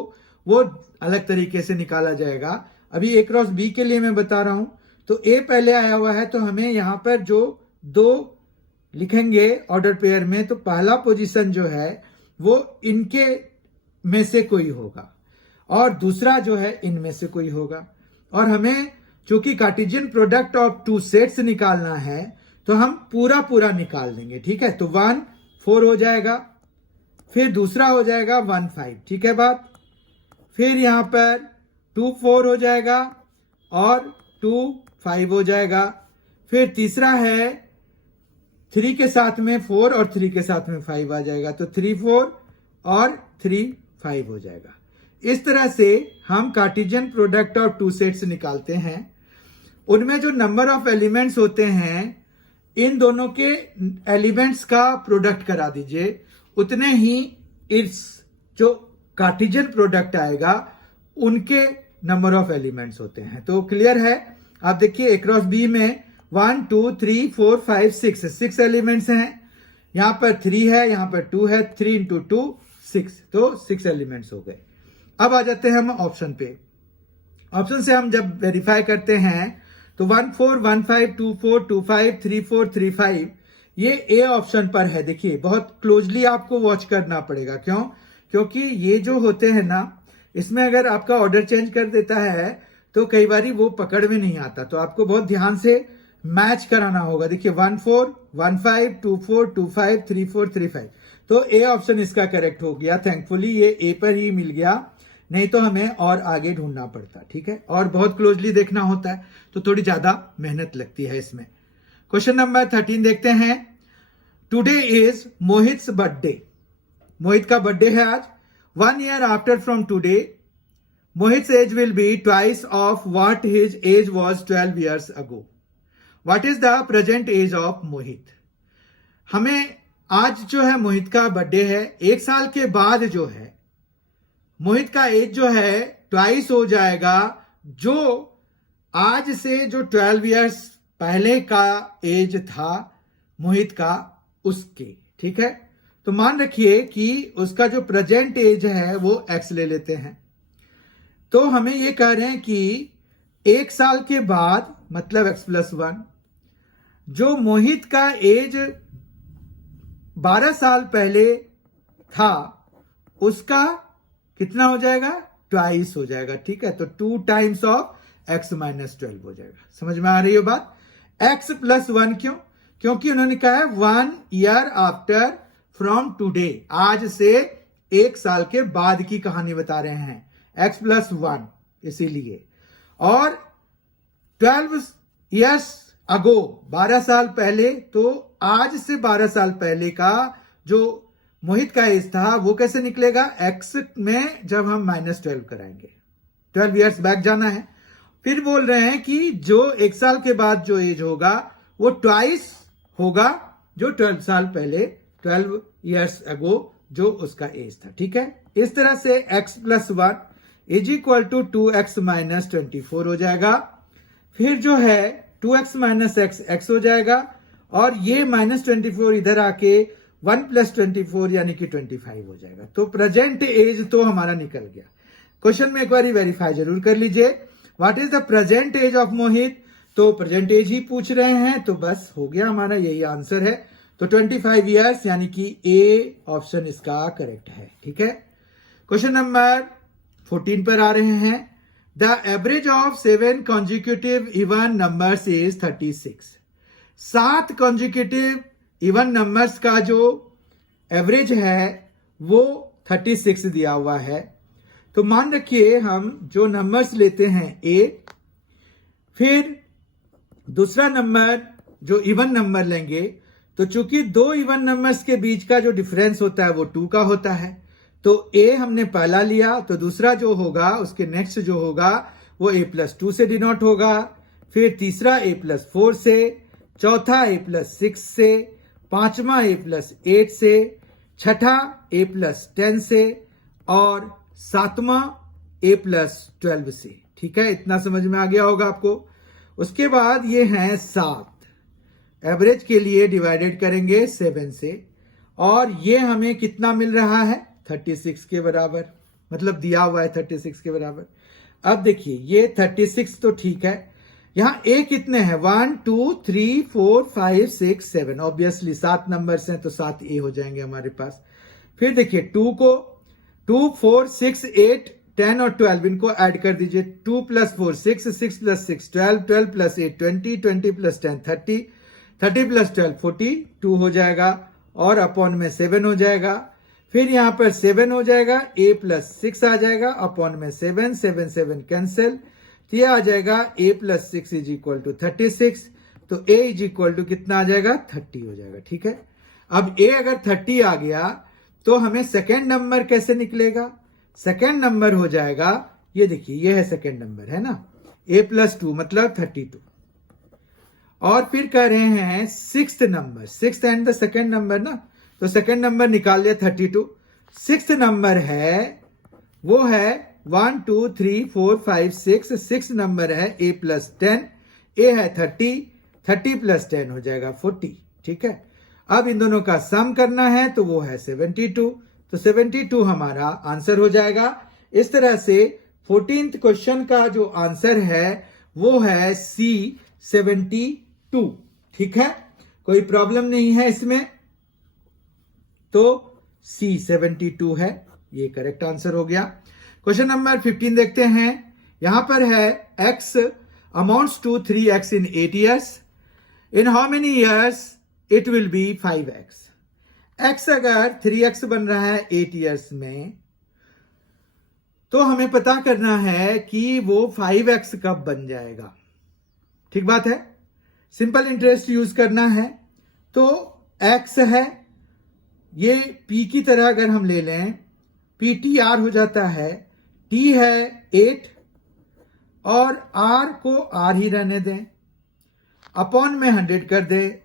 वो अलग तरीके से निकाला जाएगा। अभी ए क्रॉस बी के लिए मैं बता रहा हूं। तो ए पहले आया हुआ है तो हमें यहाँ पर जो दो लिखेंगे ऑर्डर पेयर में, तो पहला पोजीशन जो है वो इनके में से कोई होगा और दूसरा जो है इनमें से कोई होगा। और हमें चूंकि Cartesian product of two sets निकालना है तो हम पूरा निकाल देंगे, ठीक है। तो 1 4 हो जाएगा, फिर दूसरा हो जाएगा 1 5, ठीक है बात। फिर यहां पर 2 4 हो जाएगा और 2 5 हो जाएगा। फिर तीसरा है 3 के साथ में 4 और 3 के साथ में 5 आ जाएगा, तो 3 4 और 3 5 हो जाएगा। इस तरह से हम Cartesian product of two sets निकालते हैं। उनमें जो नंबर ऑफ एलिमेंट्स होते हैं इन दोनों के एलिमेंट्स का प्रोडक्ट करा दीजिए, उतने ही इस जो कार्टेशियन प्रोडक्ट आएगा उनके नंबर ऑफ एलिमेंट्स होते हैं। तो क्लियर है। आप देखिए अक्रॉस बी में 1 2 3 4 5 6 एलिमेंट्स हैं। यहां पर 3 है, यहां पर 2 है, 3 इंटू 2 6, तो 6 एलिमेंट्स हो गए। अब आ जाते हैं हम ऑप्शन पे। ऑप्शन से हम जब वेरीफाई करते हैं तो 1 4 1 5 2 4 2 5 3 4 3 5 ये ए ऑप्शन पर है। देखिए बहुत क्लोजली आपको वॉच करना पड़ेगा। क्यों? क्योंकि ये जो होते हैं ना, इसमें अगर आपका ऑर्डर चेंज कर देता है तो कई बार वो पकड़ में नहीं आता, तो आपको बहुत ध्यान से मैच कराना होगा। देखिए 1 4 1 5 2 4 2 5 3 4 3 5, तो ए ऑप्शन इसका करेक्ट हो गया। थैंकफुली ये ए पर ही मिल गया, नहीं तो हमें और आगे ढूंढना पड़ता, ठीक है। और बहुत क्लोजली देखना होता है तो थोड़ी ज्यादा मेहनत लगती है इसमें। क्वेश्चन नंबर 13 देखते हैं। Today is Mohit's birthday. Mohit का बर्थडे है आज। 1 year after from today Mohit's age will be twice of what his age was 12 years ago. What is the present age of Mohit. हमें आज जो है मोहित का बर्थडे है, 1 साल के बाद जो है मोहित का एज जो है ट्वाइस हो जाएगा जो आज से जो 12 years पहले का एज था मोहित का उसके, ठीक है। तो मान रखिए कि उसका जो प्रेजेंट एज है वो x ले लेते हैं। तो हमें ये कह रहे हैं कि 1 साल के बाद मतलब x + 1 जो मोहित का एज 12 साल पहले था उसका कितना हो जाएगा, ट्वाइस हो जाएगा, ठीक है। तो 2 times ऑफ x - 12 हो जाएगा। समझ में आ रही है बात। x + 1 क्यों? क्योंकि उन्होंने कहा है 1 year आफ्टर फ्रॉम टुडे, आज से 1 साल के बाद की कहानी बता रहे हैं। x + 1 इसीलिए। और 12 years अगो 12 साल पहले, तो आज से 12 साल पहले का जो मोहित का एज था वो कैसे निकलेगा, x में जब हम -12 कराएंगे। 12 years बैक जाना है। फिर बोल रहे हैं कि जो 1 साल के बाद जो एज होगा वो ट्वाइस होगा जो 12 साल पहले 12 years अगो जो उसका एज था, ठीक है। इस तरह से x + 1 = 2x - 24 हो जाएगा। फिर जो है 2x - x x हो जाएगा और ये -24 इधर आके 1 + 24 यानी कि 25 हो जाएगा। तो प्रेजेंट एज तो हमारा निकल गया। क्वेश्चन में एक बार वेरीफाई जरूर कर लीजिए। What is the present age of Mohit, तो प्रेजेंट एज ही पूछ रहे हैं, तो बस हो गया हमारा, यही आंसर है। तो 25 years यानी कि ए ऑप्शन इसका करेक्ट है, ठीक है। क्वेश्चन नंबर 14 पर आ रहे हैं। The average of 7 consecutive even numbers is 36। 7 consecutive even numbers का जो एवरेज है वो 36 दिया हुआ है। तो मान रखिए हम जो नंबर्स लेते हैं a, फिर दूसरा नंबर जो इवन नंबर लेंगे, तो चूंकि 2 इवन नंबर्स के बीच का जो डिफरेंस होता है वो 2 का होता है, तो a हमने पहला लिया, तो दूसरा जो होगा उसके नेक्स्ट जो होगा वो a + 2 से डिनोट होगा, फिर तीसरा a + 4 से, चौथा a + 6 से, पांचवा a + 8 से, छठा a + 10 से और सातवां a+12 से। ठीक है, इतना समझ में आ गया होगा आपको। उसके बाद ये हैं 7, एवरेज के लिए डिवाइडेड करेंगे 7 से, और ये हमें कितना मिल रहा है 36 के बराबर, मतलब दिया हुआ है 36 के बराबर। अब देखिए ये 36 तो ठीक है, यहां ए कितने हैं 1 2 3 4 5 6 7, ऑब्वियसली 7 नंबर्स हैं तो 7 ए हो जाएंगे हमारे पास। फिर देखिए 2 को 2 4 6 8 10 और 12 इनको ऐड कर दीजिए। 2 + 4 6, 6 + 6 12, 12 + 8 20, 20 + 10 30, 30 + 12 42 हो जाएगा, और अपॉन में 7 हो जाएगा। फिर यहां पर 7 हो जाएगा, a + 6 आ जाएगा, अपॉन में 7 7 7 कैंसिल, तो ये आ जाएगा a + 6 = 36। तो a कितना आ जाएगा 30 हो जाएगा। ठीक है, अब a अगर 30 आ गया तो हमें सेकेंड नंबर कैसे निकलेगा? सेकेंड नंबर हो जाएगा, ये देखिए ये है सेकेंड नंबर, है ना, a + 2 मतलब 32। और फिर कह रहे हैं sixth number, sixth and the second number ना, तो सेकेंड नंबर निकाल लिया 32। सिक्स्थ नंबर है वो है 1 2 3 4 5 6, सिक्स नंबर है a + 10, a है 30, 30 + 10 हो जाएगा 40। ठीक है, अब इन दोनों का सम करना है तो वो है 72, तो 72 हमारा आंसर हो जाएगा। इस तरह से 14th क्वेश्चन का जो आंसर है वो है C 72। ठीक है, कोई प्रॉब्लम नहीं है इसमें, तो C 72 है, ये करेक्ट आंसर हो गया। क्वेश्चन नंबर 15 देखते हैं। यहां पर है x amounts to 3x in 8 years. In how many years it will be 5x? x अगर 3x बन रहा है 8 years में, तो हमें पता करना है कि वो 5x कब बन जाएगा। ठीक बात है, सिंपल इंटरेस्ट यूज करना है। तो x है, ये p की तरह अगर हम ले लें, PTR हो जाता है, t है 8 और r को r ही रहने दें, अपॉन में 100 कर दे,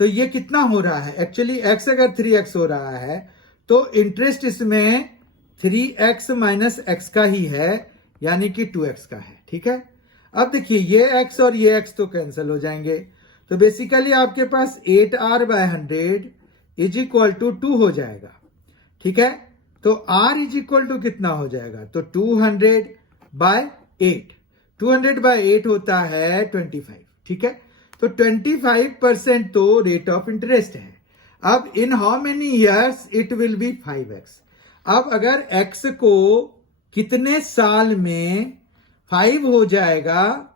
तो ये कितना हो रहा है? एक्चुअली x अगर 3x हो रहा है तो इंटरेस्ट इसमें 3x - x का ही है, यानी कि 2x का है। ठीक है, अब देखिए ये x और ये x तो कैंसिल हो जाएंगे, तो बेसिकली आपके पास 8r/100 = 2 हो जाएगा। ठीक है, तो r = कितना हो जाएगा? तो 200/8, 200/8 होता है 25। ठीक है, तो 25% तो रेट ऑफ इंटरेस्ट है। अब in how many years it will B 5x। अब अगर x को कितने साल में 5 हो जाएगा,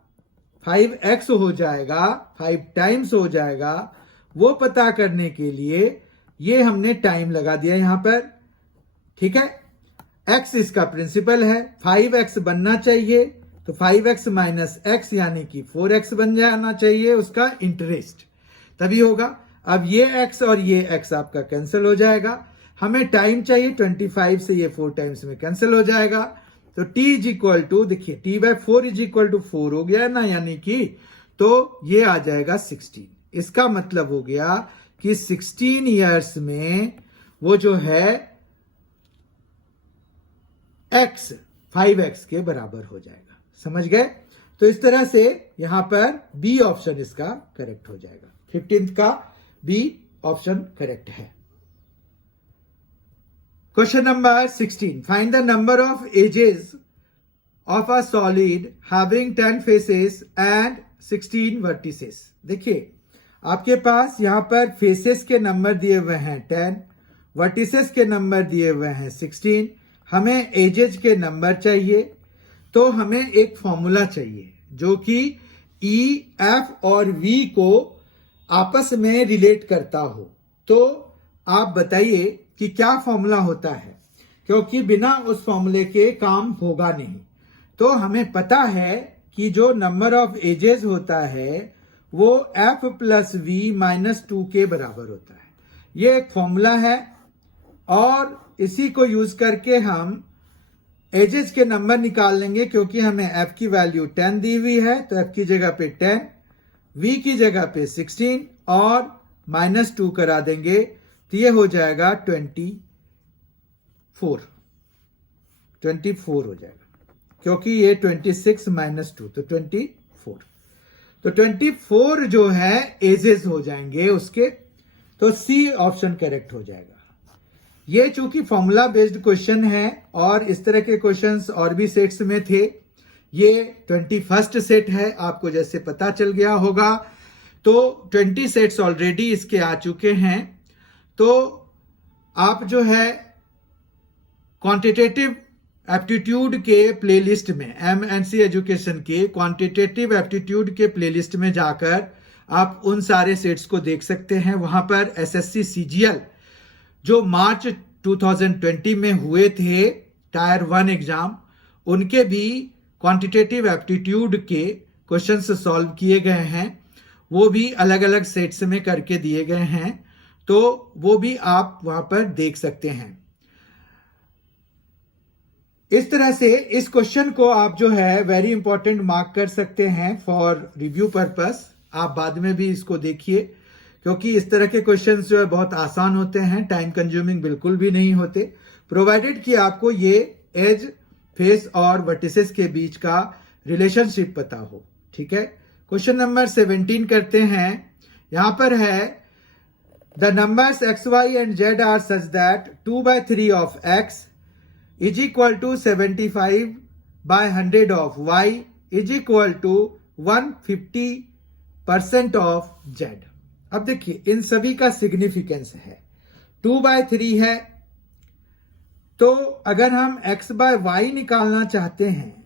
5x हो जाएगा, 5 टाइम्स हो जाएगा, वो पता करने के लिए ये हमने टाइम लगा दिया यहां पर। ठीक है, x इसका प्रिंसिपल है, 5x बनना चाहिए, तो 5x - x यानी कि 4x बन जाना चाहिए उसका इंटरेस्ट, तभी होगा। अब ये x और ये x आपका कैंसिल हो जाएगा, हमें टाइम चाहिए 25 से, ये 4 टाइम्स में कैंसिल हो जाएगा। तो t देखिए t/4 = 4 हो गया ना, यानी कि तो ये आ जाएगा 16। इसका मतलब हो गया कि 16 ईयर्स में वो जो है x 5x के बराबर हो जाएगा। समझ गए? तो इस तरह से यहां पर बी ऑप्शन इसका करेक्ट हो जाएगा। 15th का बी ऑप्शन करेक्ट है। Question number 16, find the number of edges of a solid having 10 faces and 16 vertices. देखिए आपके पास यहां पर फेसेस के नंबर दिए हुए हैं 10, वर्टिसेस के नंबर दिए हुए हैं 16, हमें एजेस के नंबर चाहिए, तो हमें एक फॉर्मूला चाहिए जो कि ई, एफ और वी को आपस में रिलेट करता हो। तो आप बताइए कि क्या फॉर्मूला होता है, क्योंकि बिना उस फॉर्मूले के काम होगा नहीं। तो हमें पता है कि जो नंबर ऑफ एजेस होता है वो f + v - 2 के बराबर होता है। ये एक फॉर्मूला है और इसी को यूज करके हम एजेस के नंबर निकाल लेंगे, क्योंकि हमें f की वैल्यू 10 दी हुई है, तो f की जगह पे 10, v की जगह पे 16 और -2 करा देंगे, तो ये हो जाएगा 24। 24 हो जाएगा, क्योंकि ये 26 माइनस 2 तो 24। तो 24 जो है एजेस हो जाएंगे उसके, तो सी ऑप्शन करेक्ट हो जाएगा। ये चूंकि फॉर्मूला बेस्ड क्वेश्चन है और इस तरह के क्वेश्चंस और भी सेट्स में थे, ये 21st सेट है, आपको जैसे पता चल गया होगा। तो 20 सेट्स ऑलरेडी इसके आ चुके हैं। तो आप जो है क्वांटिटेटिव एप्टीट्यूड के प्लेलिस्ट में, एमएनसी एजुकेशन के क्वांटिटेटिव एप्टीट्यूड के प्लेलिस्ट में जाकर आप उन सारे सेट्स को देख सकते हैं। वहां पर एसएससी सीजीएल जो मार्च 2020 में हुए थे टायर 1 एग्जाम, उनके भी क्वांटिटेटिव एप्टीट्यूड के क्वेश्चंस सॉल्व किए गए हैं। वो भी अलग अलग सेट्स में करके दिए गए हैं, तो वो भी आप वहां पर देख सकते हैं। इस तरह से इस क्वेश्चन को आप जो है वेरी इंपॉर्टेंट मार्क कर सकते हैं फॉर रिव्यू पर्पस। आप बाद में भी इसको देखिए, क्योंकि इस तरह के क्वेश्चंस जो है बहुत आसान होते हैं, टाइम कंज्यूमिंग बिल्कुल भी नहीं होते, प्रोवाइडेड कि आपको ये एज, फेस और वर्टिसेस के बीच का रिलेशनशिप पता हो। ठीक है, क्वेश्चन नंबर 17 करते हैं। यहां पर है the numbers x y and z are such that 2/3 of x is equal to 75/100 of y is equal to 150% of z. अब देखिए इन सभी का सिग्निफिकेंस है। 2/3 है, तो अगर हम x बाय वाई निकालना चाहते हैं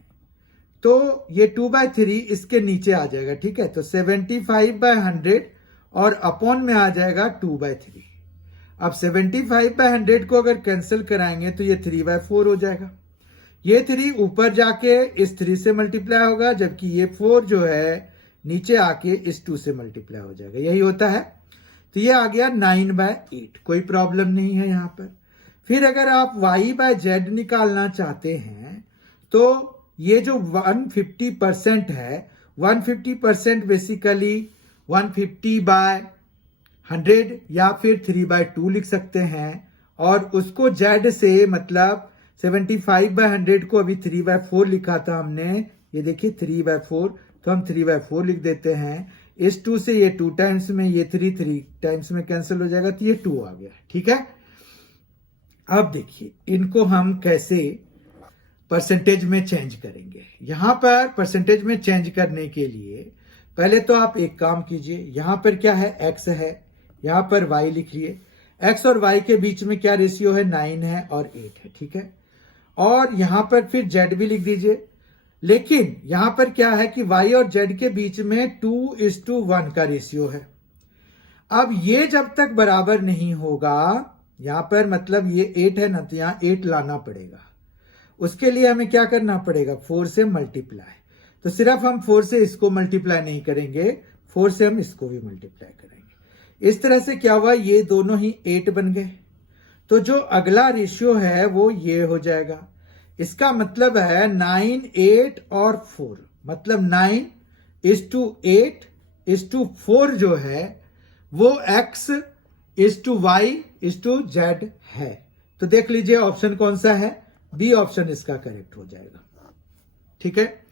तो ये 2/3 इसके नीचे आ जाएगा। ठीक है, तो 75/100 और अपॉन में आ जाएगा 2/3। अब 75/100 को अगर कैंसिल कराएंगे तो ये 3/4 हो जाएगा। ये 3 ऊपर जाके इस 3 से मल्टीप्लाई होगा, जबकि ये 4 जो है नीचे आके इस 2 से मल्टीप्लाई हो जाएगा। यही होता है। तो ये आ गया 9/8, कोई प्रॉब्लम नहीं है यहां पर। फिर अगर आप y/z निकालना चाहते हैं तो ये जो 150% है, 150% बेसिकली 150/100 या फिर 3/2 लिख सकते हैं, और उसको z से मतलब 75/100 को अभी 3/4 लिखा था हमने, ये देखिए 3/4, तो हम 3/4 लिख देते हैं। इस 2 से ये 2 टाइम्स में, ये 3 टाइम्स में कैंसिल हो जाएगा, तो ये 2 आ गया। ठीक है, अब देखिए इनको हम कैसे परसेंटेज में चेंज करेंगे। यहां पर परसेंटेज में चेंज करने के लिए पहले तो आप एक काम कीजिए, यहां पर क्या है, x है, यहां पर y लिख लिए। x और y के बीच में क्या रेशियो है, 9 है और 8 है। ठीक है, और यहां पर फिर z भी लिख दीजिए। लेकिन यहां पर क्या है कि y और z के बीच में 2:1 का रेशियो है। अब ये जब तक बराबर नहीं होगा, यहां पर मतलब ये 8 है ना, तो यहां 8 लाना पड़ेगा। उसके लिए हमें क्या करना पड़ेगा, 4 से मल्टीप्लाई। तो सिर्फ हम 4 से इसको मल्टीप्लाई नहीं करेंगे, 4 से हम इसको भी मल्टीप्लाई करेंगे। इस तरह से क्या हुआ, ये दोनों ही 8 बन गए। तो जो अगला रेशियो है वो ये हो जाएगा। इसका मतलब है 9, 8 और 4, मतलब 9:8:4 जो है वो x:y:z है। तो देख लीजिए ऑप्शन कौन सा है, बी ऑप्शन इसका करेक्ट हो जाएगा। ठीक है,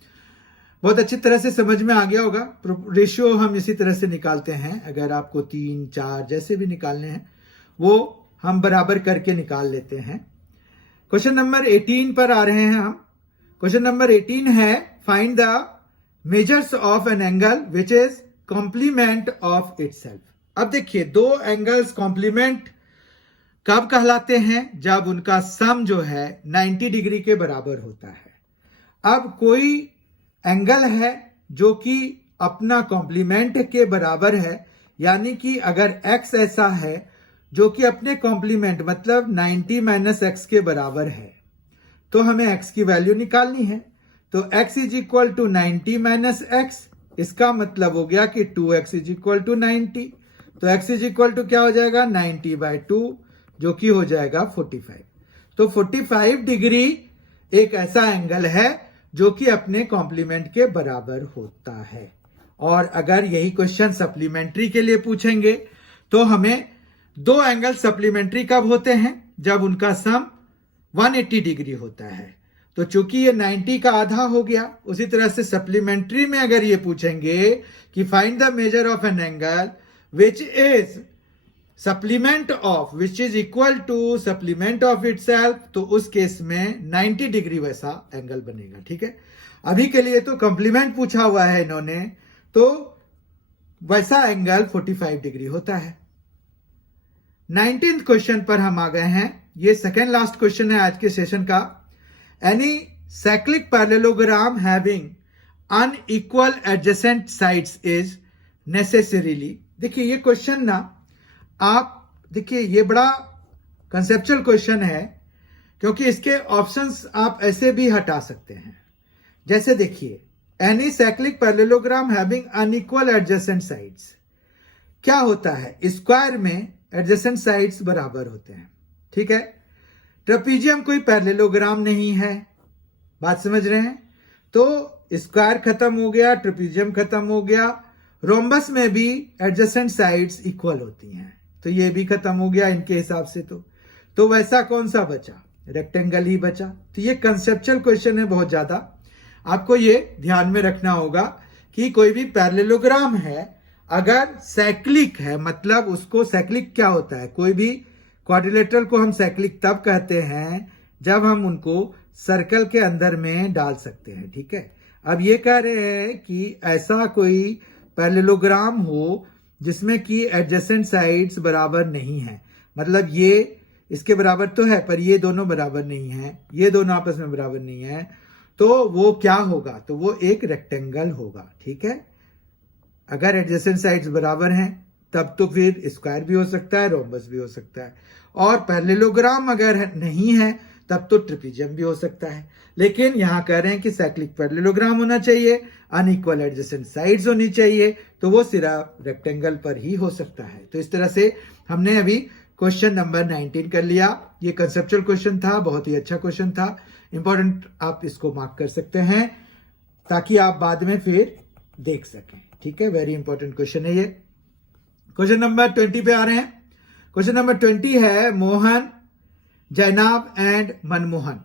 बहुत अच्छी तरह से समझ में आ गया होगा। रेशियो हम इसी तरह से निकालते हैं, अगर आपको 3, 4 जैसे भी निकालने हैं वो हम बराबर करके निकाल लेते हैं। क्वेश्चन नंबर 18 पर आ रहे हैं हम। क्वेश्चन नंबर 18 है find the measures of an angle which is complement of itself. अब देखिए दो एंगल्स कॉम्प्लीमेंट कब कहलाते हैं, जब उनका सम जो है 90 डिग्री के बराबर होता है। अब कोई एंगल है जो कि अपना कॉम्प्लीमेंट के बराबर है, यानी कि अगर x ऐसा है जो कि अपने कॉम्प्लीमेंट मतलब 90 माइनस एक्स के बराबर है, तो हमें x की वैल्यू निकालनी है। तो x is equal to 90 minus x, इसका मतलब हो गया कि 2x इज इक्वल टू 90। तो x इज इक्वल टू क्या हो जाएगा, 90/2, जो कि हो जाएगा 45। तो 45 डिग्री एक ऐसा एंगल है जो कि अपने कॉम्प्लीमेंट के बराबर होता है। और अगर यही क्वेश्चन सप्लीमेंट्री के लिए पूछेंगे तो हमें दो एंगल सप्लीमेंट्री कब होते हैं, जब उनका सम 180 डिग्री होता है। तो चूंकि ये 90 का आधा हो गया, उसी तरह से सप्लीमेंट्री में अगर ये पूछेंगे कि find the measure of an angle which is supplement of which is equal to supplement of itself, तो उस केस में 90 डिग्री वैसा एंगल बनेगा। ठीक है, अभी के लिए तो कॉम्प्लीमेंट पूछा हुआ है इन्होंने, तो वैसा एंगल 45 डिग्री होता है। 19th क्वेश्चन पर हम आ गए हैं। ये सेकेंड लास्ट क्वेश्चन है आज के सेशन का। Any cyclic parallelogram having unequal adjacent sides is necessarily. देखिए ये क्वेश्चन ना, आप देखिए ये बड़ा कंसेप्चुअल क्वेश्चन है, क्योंकि इसके ऑप्शंस आप ऐसे भी हटा सकते हैं। जैसे देखिए, any cyclic parallelogram having unequal adjacent sides, क्या होता है, स्क्वायर में एडजेसेंट साइड्स बराबर होते हैं। ठीक है, ट्रेपीजियम कोई पैरेललोग्राम नहीं है, बात समझ रहे हैं, तो स्क्वायर खत्म हो गया, ट्रेपीजियम खत्म हो गया, रोम्बस में भी एडजेसेंट साइड्स इक्वल होती हैं, तो ये भी खत्म हो गया इनके हिसाब से। तो वैसा कौन सा बचा, रेक्टेंगल ही बचा। तो ये कंसेप्चुअल क्वेश्चन है बहुत ज्यादा, आपको ये ध्यान में रखना होगा कि कोई भी पैरेललोग्राम है अगर साइक्लिक है, मतलब उसको साइक्लिक क्या होता है, कोई भी क्वाड्रिलेटरल को हम साइक्लिक तब कहते हैं जब हम उनको सर्कल के अंदर में डाल सकते हैं। ठीक है, अब ये कह रहे हैं कि ऐसा कोई पैरेललोग्राम हो जिसमें कि एडजेसेंट साइड्स बराबर नहीं है, मतलब ये इसके बराबर तो है पर ये दोनों बराबर नहीं है, ये दोनों आपस में बराबर नहीं है, तो वो क्या होगा, तो वो एक रेक्टेंगल होगा। ठीक है, अगर एडजेसेंट साइड्स बराबर हैं तब तो फिर स्क्वायर भी हो सकता है, रोम्बस भी हो सकता है, और पैरेललोग्राम अगर नहीं है तब तो ट्रेपीजियम भी हो सकता है। लेकिन यहां कह रहे हैं कि साइक्लिक पैरेललोग्राम होना चाहिए, अनइक्वल एडजेसेंट साइड्स होनी चाहिए, तो वो सिर्फ रेक्टेंगल पर ही हो सकता है। तो इस तरह से हमने अभी क्वेश्चन नंबर 19 कर लिया। ये कंसेप्चुअल क्वेश्चन था, बहुत ही अच्छा क्वेश्चन था, इंपॉर्टेंट, आप इसको मार्क कर सकते हैं ताकि आप बाद में फिर देख सकें। ठीक है, वेरी इंपॉर्टेंट क्वेश्चन है ये। क्वेश्चन नंबर 20 पे आ रहे हैं। क्वेश्चन नंबर 20 है, Mohan, Zainab and Manmohan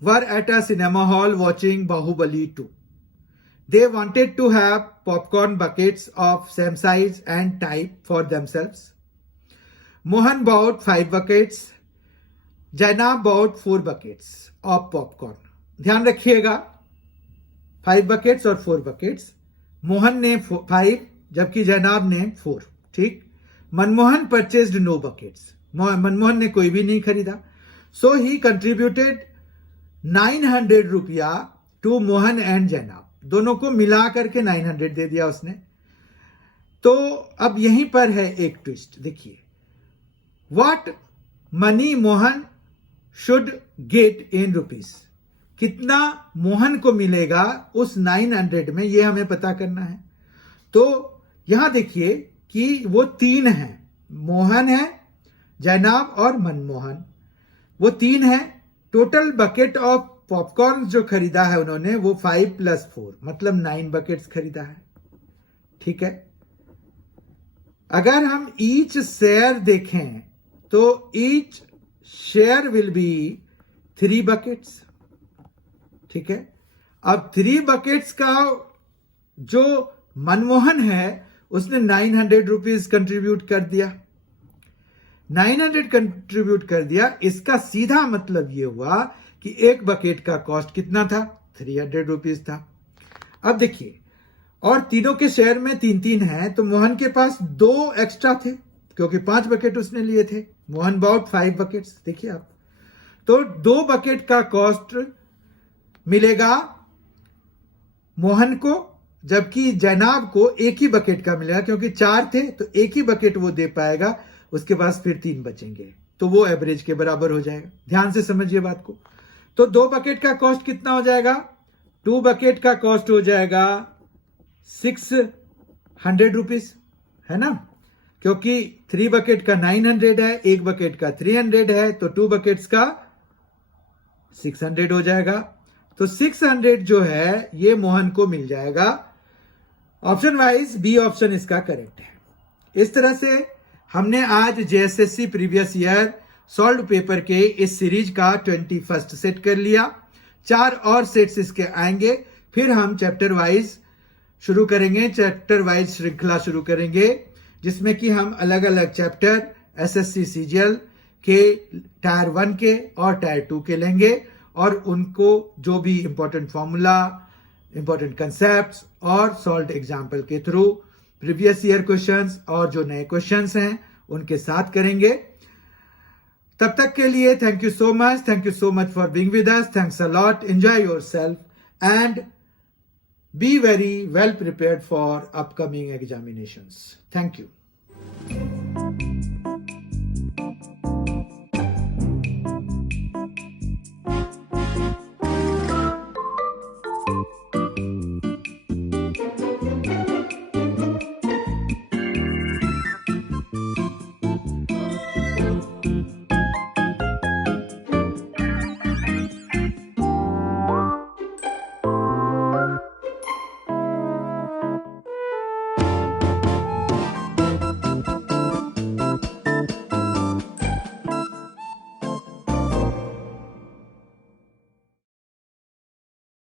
were at a cinema hall watching Baahubali 2. They wanted to have popcorn buckets of same size and type for themselves. Mohan bought 5 buckets. Jainab bought 4 buckets of popcorn. ध्यान रखिएगा, 5 buckets और 4 buckets. मोहन ने 5 जबकि जैनाब ने 4. ठीक, Manmohan purchased no buckets. Manmohan ने कोई भी नहीं खरीदा. So he contributed 900 रुपया to मोहन एंड जैनाब, दोनों को मिला करके 900 दे दिया उसने। तो अब यहीं पर है एक ट्विस्ट, देखिए, what money Mohan should get in rupees, कितना मोहन को मिलेगा उस 900 में, ये हमें पता करना है। तो यहां देखिए कि वो 3 हैं, मोहन है, जैनाब और मनमोहन, वो 3 हैं। टोटल बकेट ऑफ पॉपकॉर्न जो खरीदा है उन्होंने वो 5 + 4 मतलब 9 बकेट्स खरीदा है। ठीक है, अगर हम ईच शेयर देखें तो each share will be 3 buckets. ठीक है, अब 3 बकेट्स का जो मनमोहन है उसने 900 रुपीज कंट्रीब्यूट कर दिया, 900 कंट्रीब्यूट कर दिया, इसका सीधा मतलब ये हुआ कि एक बकेट का कॉस्ट कितना था, 300 रुपीज था। अब देखिए, और तीनों के शेयर में 3-3 है, तो मोहन के पास 2 एक्स्ट्रा थे क्योंकि 5 बकेट उसने लिए थे। मोहन बॉट 5 बकेट्स, देखिए आप, तो 2 बकेट का कॉस्ट मिलेगा मोहन को, जबकि जैनाब को एक ही बकेट का मिलेगा क्योंकि 4 थे तो एक ही बकेट वो दे पाएगा, उसके पास फिर 3 बचेंगे, तो वो एवरेज के बराबर हो जाएगा। ध्यान से समझिए बात को। तो 2 बकेट का कॉस्ट कितना हो जाएगा, 2 बकेट का कॉस्ट हो जाएगा 600 रुपीज, है ना, क्योंकि 3 बकेट का 900 है, 1 बकेट का 300 है, तो 2 बकेट्स का 600 हो जाएगा। तो 600 जो है ये मोहन को मिल जाएगा। ऑप्शन वाइज बी ऑप्शन इसका करेक्ट है। इस तरह से हमने आज JSSC previous year solve paper के इस सीरीज का 21st सेट कर लिया। 4 और सेट्स इसके आएंगे। फिर हम चैप्टर वाइज शुरू करेंगे, चैप्टर वाइज श्रृंखला शुरू करेंगे, जिसमें कि हम अलग अलग चैप्टर एसएससी सीजीएल के टायर 1 के और टायर 2 के लेंगे और उनको जो भी इंपॉर्टेंट फॉर्मूला, इंपॉर्टेंट कंसेप्ट्स और सॉल्व्ड एग्जाम्पल के थ्रू प्रीवियस ईयर क्वेश्चंस और जो नए क्वेश्चंस हैं उनके साथ करेंगे। तब तक के लिए thank you so much for being with us. Thanks a lot, enjoy yourself and be very well prepared for upcoming examinations. Thank you.